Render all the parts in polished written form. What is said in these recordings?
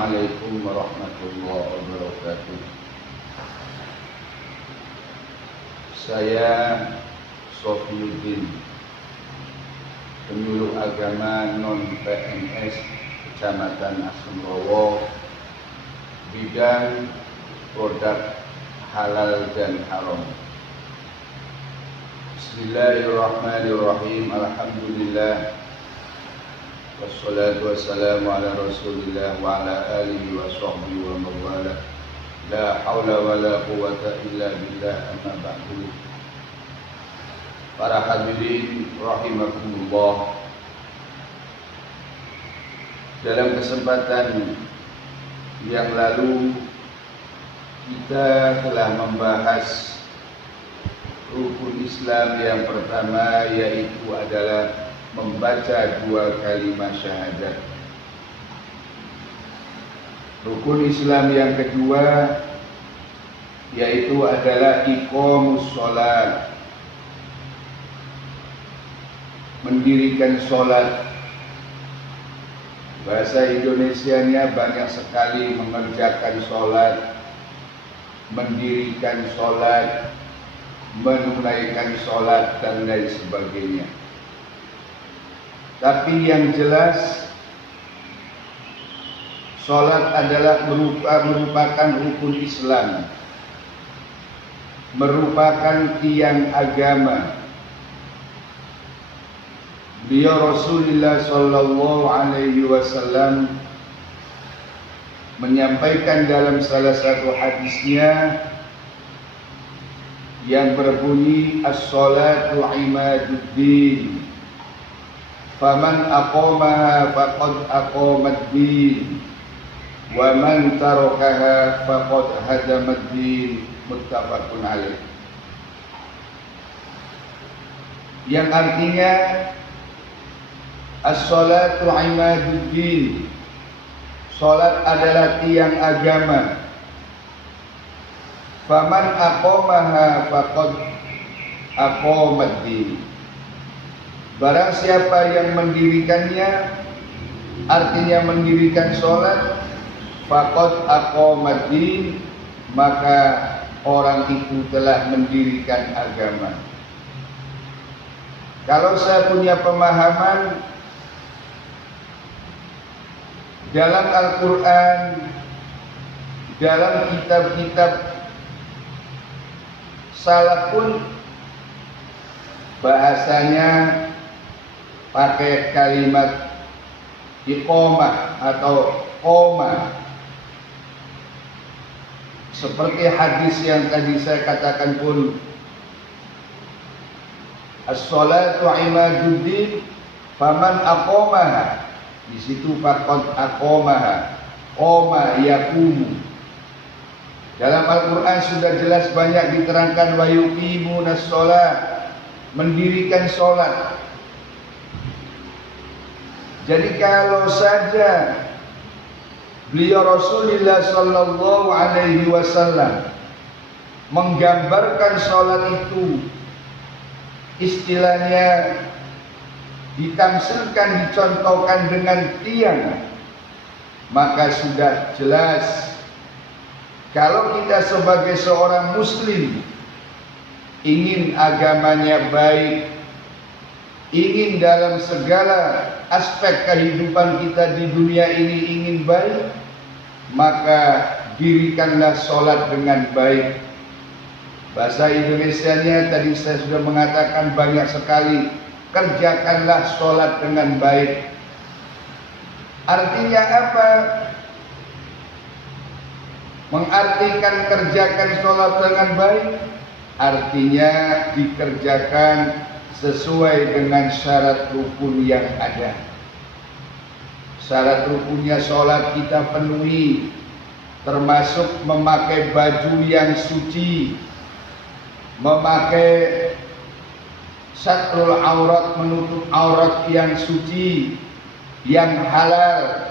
Assalamualaikum warahmatullahi wabarakatuh. Saya Sofiuddin, penyuluh agama non-PNS Kecamatan Asemrowo, bidang produk halal dan haram. Bismillahirrahmanirrahim. Alhamdulillah. Wassalatu wassalamu ala Rasulillah wa ala alihi wa sahbihi wa mawala. La haula wa la quwata illa billah, amma ba'du. Para hadirin rahimakumullah. Dalam kesempatan yang lalu kita telah membahas rukun Islam yang pertama, yaitu adalah membaca 2 kalimat syahadat. Rukun Islam yang kedua yaitu adalah iqamus sholat, mendirikan sholat. Bahasa Indonesianya banyak sekali mengerjakan sholat, mendirikan sholat, menunaikan sholat, dan lain sebagainya. Tapi yang jelas, sholat adalah merupakan rukun Islam, merupakan tiang agama. Beliau Rasulullah Sallallahu Alaihi Wasallam menyampaikan dalam salah satu hadisnya yang berbunyi, as-salatu imaduddin, faman aqamaha faqad aqamad-din, wa man tarakaha faqad hadamad-din. Muttafaqun alaih. Yang artinya as-salatu imaduddin, salat adalah tiang agama. Faman aqamaha faqad aqamad-din, barang siapa yang mendirikannya, artinya mendirikan sholat, faqad aqamad-din, maka orang itu telah mendirikan agama. Kalau saya punya pemahaman, dalam Al-Quran, dalam kitab-kitab salaf pun bahasanya pakai kalimat iqamah atau qoma. Seperti hadis yang tadi saya katakan pun, as-salatu imaduddin, faman aqamaha, di situ faqad aqamaha, qoma yaqumu. Dalam Al-Quran sudah jelas banyak diterangkan wa yuqimunas shalah, mendirikan sholat. Jadi kalau saja beliau Rasulullah Sallallahu Alaihi Wasallam menggambarkan sholat itu, istilahnya ditamsilkan, dicontohkan dengan tiang, maka sudah jelas kalau kita sebagai seorang muslim ingin agamanya baik, ingin dalam segala aspek kehidupan kita di dunia ini ingin baik, maka dirikanlah sholat dengan baik. Bahasa Indonesianya tadi saya sudah mengatakan banyak sekali, kerjakanlah sholat dengan baik. Artinya apa? Mengartikan kerjakan sholat dengan baik, artinya dikerjakan sesuai dengan syarat rukun yang ada. Syarat rukunnya sholat kita penuhi, termasuk memakai baju yang suci, memakai satrul aurat, menutup aurat yang suci, yang halal.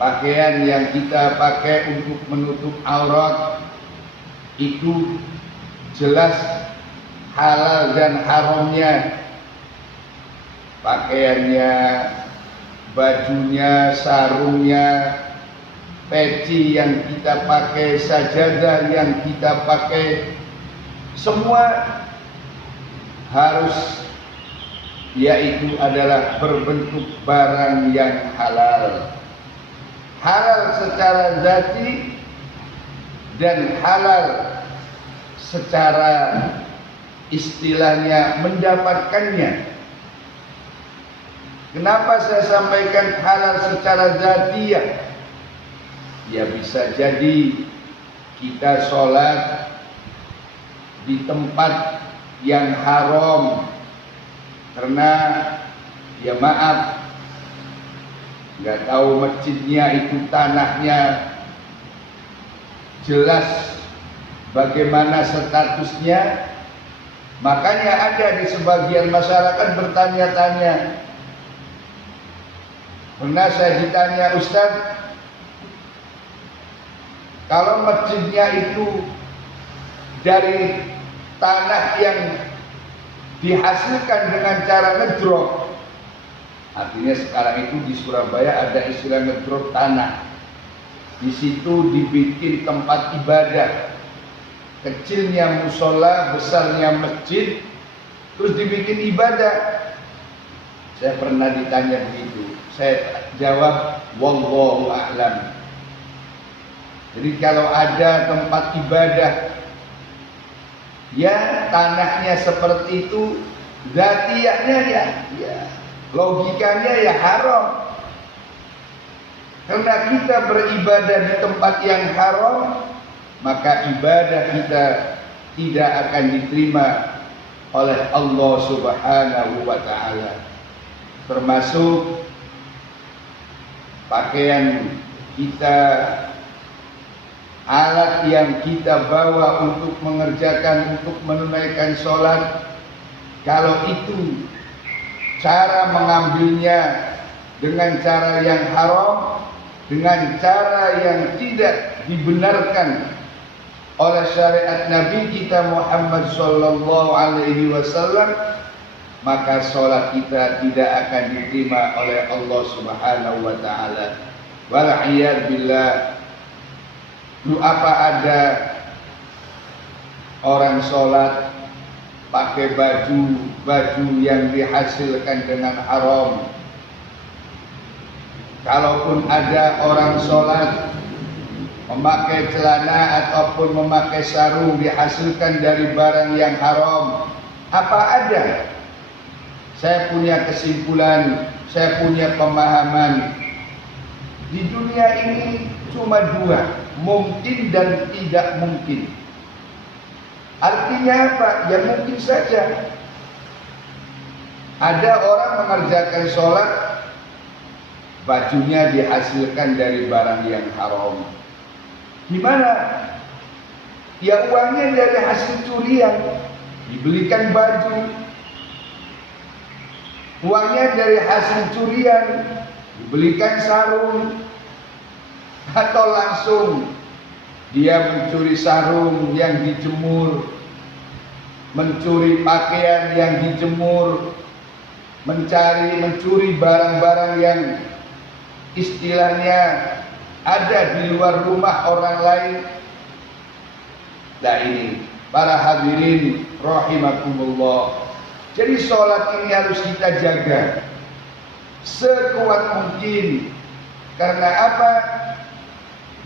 Pakaian yang kita pakai untuk menutup aurat itu jelas halal dan haramnya. Pakaiannya bajunya, sarungnya, peci yang kita pakai, sajadah yang kita pakai, semua harus yaitu adalah berbentuk barang yang halal. Halal secara zati dan halal secara istilahnya mendapatkannya. Kenapa saya sampaikan halal secara zatiyah? Ya bisa jadi kita sholat di tempat yang haram karena ya maaf nggak tahu masjidnya itu tanahnya jelas bagaimana statusnya, makanya ada di sebagian masyarakat bertanya-tanya. Pernah saya ditanya, Ustadz, kalau masjidnya itu dari tanah yang dihasilkan dengan cara ngedrop, artinya sekarang itu di Surabaya ada istilah ngedrop tanah. Di situ dibikin tempat ibadah, kecilnya musola, besarnya masjid, terus dibikin ibadah. Saya pernah ditanya begitu, saya jawab wallahu a'lam. Jadi kalau ada tempat ibadah ya tanahnya seperti itu, zatiyahnya ya logikanya ya haram. Karena kita beribadah di tempat yang haram, maka ibadah kita tidak akan diterima oleh Allah Subhanahu wa ta'ala. Termasuk pakaian kita, alat yang kita bawa untuk mengerjakan, untuk menunaikan sholat, kalau itu cara mengambilnya dengan cara yang haram, dengan cara yang tidak dibenarkan oleh syariat Nabi kita Muhammad sallallahu alaihi wasallam, maka sholat kita tidak akan diterima oleh Allah Subhanahu wa ta'ala. Wal'iyad billah. Lu apa ada orang sholat pakai baju yang dihasilkan dengan haram? Kalaupun ada orang sholat memakai celana ataupun memakai sarung dihasilkan dari barang yang haram, apa ada? Saya punya kesimpulan, saya punya pemahaman. Di dunia ini cuma dua, mungkin dan tidak mungkin. Artinya apa? Ya mungkin saja ada orang mengerjakan sholat, bajunya dihasilkan dari barang yang haram. Gimana? Ya uangnya dari hasil curian, dibelikan baju. Uangnya dari hasil curian, dibelikan sarung. Atau langsung dia mencuri sarung yang dijemur, mencuri pakaian yang dijemur, mencuri barang-barang yang istilahnya ada di luar rumah orang lain. Nah ini para hadirin rahimakumullah. Jadi sholat ini harus kita jaga sekuat mungkin. Karena apa?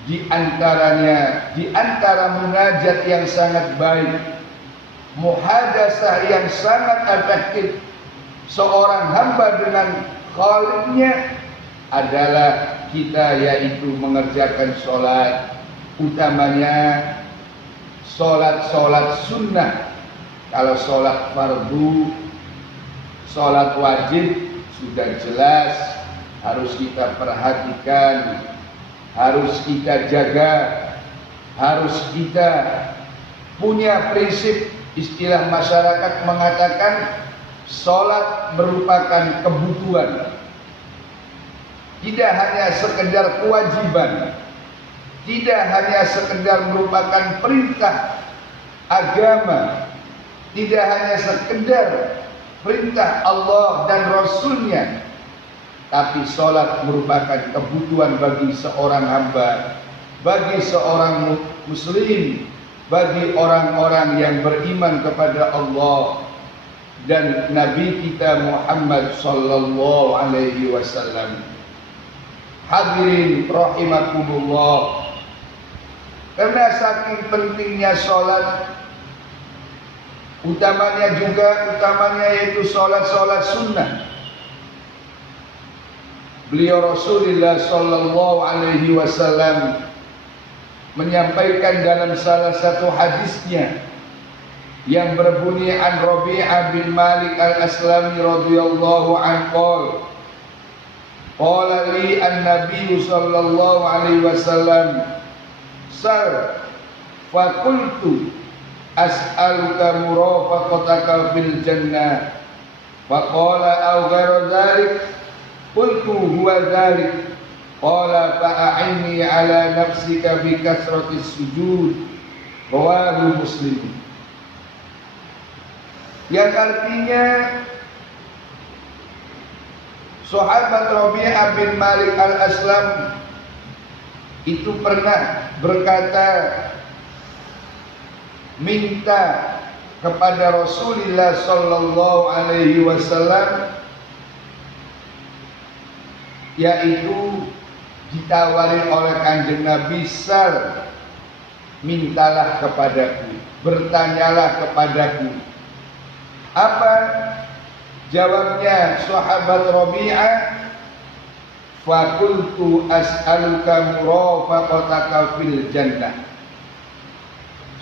Di antara munajat yang sangat baik, muhadasah yang sangat efektif seorang hamba dengan Khaliqnya adalah kita yaitu mengerjakan sholat, utamanya sholat sunnah. Kalau sholat fardu, sholat wajib sudah jelas harus kita perhatikan, harus kita jaga, harus kita punya prinsip. Istilah masyarakat mengatakan sholat merupakan kebutuhan, tidak hanya sekedar kewajiban, tidak hanya sekedar merupakan perintah agama, tidak hanya sekedar perintah Allah dan Rasulnya, tapi sholat merupakan kebutuhan bagi seorang hamba, bagi seorang muslim, bagi orang-orang yang beriman kepada Allah dan Nabi kita Muhammad sallallahu alaihi wasallam. Hadirin rahimakumullah, karena saking pentingnya sholat, utamanya yaitu sholat sunnah. Beliau Rasulullah sallallahu alaihi wasallam menyampaikan dalam salah satu hadisnya yang berbunyi an Rabi'ah bin Malik al-Aslami radhiyallahu anhu, qala li an-nabiy sallallahu alaihi wasallam sal fa qultu as'aluka murafaqataka fil jannah fa qala aw ghayra dzalik qultu huwa dzalik qala fa'inni ala nafsika bi kasratis sujud rawahu Muslim. Yang artinya sahabat Rabi'ah bin Malik al-Aslam itu pernah berkata, minta kepada Rasulullah sallallahu alaihi wasallam, yaitu ditawari oleh Kanjeng Nabi, sal, mintalah kepadaku, bertanyalah kepadaku. Apa jawabnya sahabat Rabi'ah? Fakultu as'aluka murafaqataka fil jannah.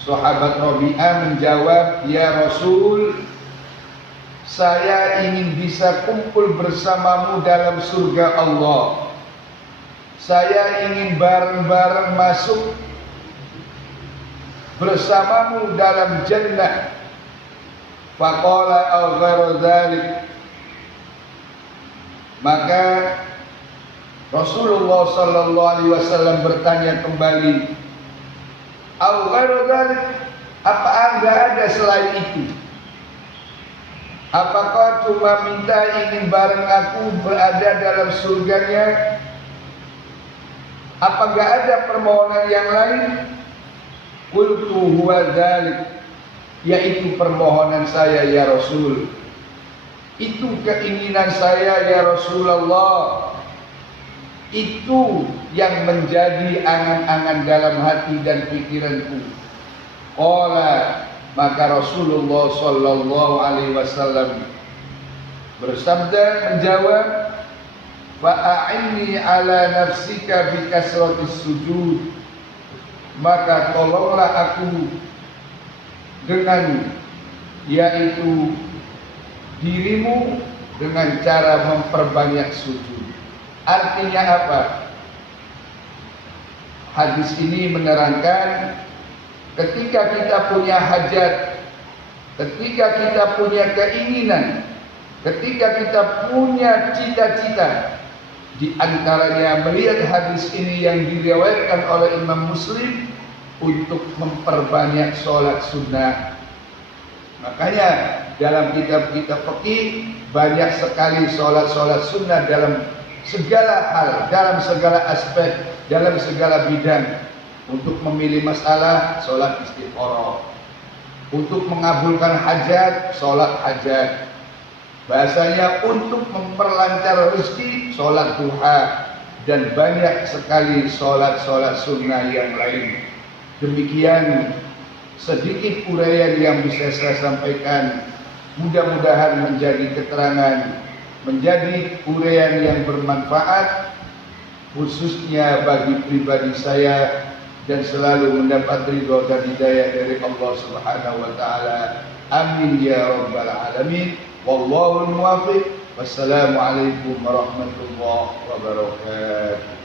Sahabat Rabi'ah menjawab, ya Rasul, saya ingin bisa kumpul bersamamu dalam surga Allah. Saya ingin bareng-bareng masuk bersamamu dalam jannah. Faqala aw ghairu dzalik. Maka Rasulullah sallallahu alaihi wasallam bertanya kembali, aw ghairu dzalik, apa enggak ada selain itu? Apakah cuma minta ingin bareng aku berada dalam surganya? Apa enggak ada permohonan yang lain? Qultu huwa dzalik, yaitu permohonan saya ya Rasul, itu keinginan saya ya Rasulullah, itu yang menjadi angan-angan dalam hati dan pikiranku. Qala, maka Rasulullah sallallahu alaihi wasallam bersabda, menjawab, fa'inni ala nafsika bi kasratis sujud, maka tolonglah aku dengan, yaitu dirimu, dengan cara memperbanyak sujud. Artinya apa? Hadis ini menerangkan, ketika kita punya hajat, ketika kita punya keinginan, ketika kita punya cita-cita, di antaranya melihat hadis ini yang diriwayatkan oleh Imam Muslim, untuk memperbanyak sholat sunnah. Makanya dalam kitab-kitab fikih banyak sekali sholat sunnah dalam segala hal, dalam segala aspek, dalam segala bidang. Untuk memilih masalah, sholat istikharah. Untuk mengabulkan hajat, sholat hajat. Bahasanya untuk memperlancar rezeki, sholat duha. Dan banyak sekali sholat sunnah yang lain. Demikian sedikit uraian yang bisa saya sampaikan. Mudah-mudahan menjadi keterangan, menjadi uraian yang bermanfaat, khususnya bagi pribadi saya, dan selalu mendapat ridho dan hidayah dari Allah Subhanahu wa taala. Amin ya rabbal alamin. Wallahul muwaffiq. Wassalamualaikum warahmatullahi wabarakatuh.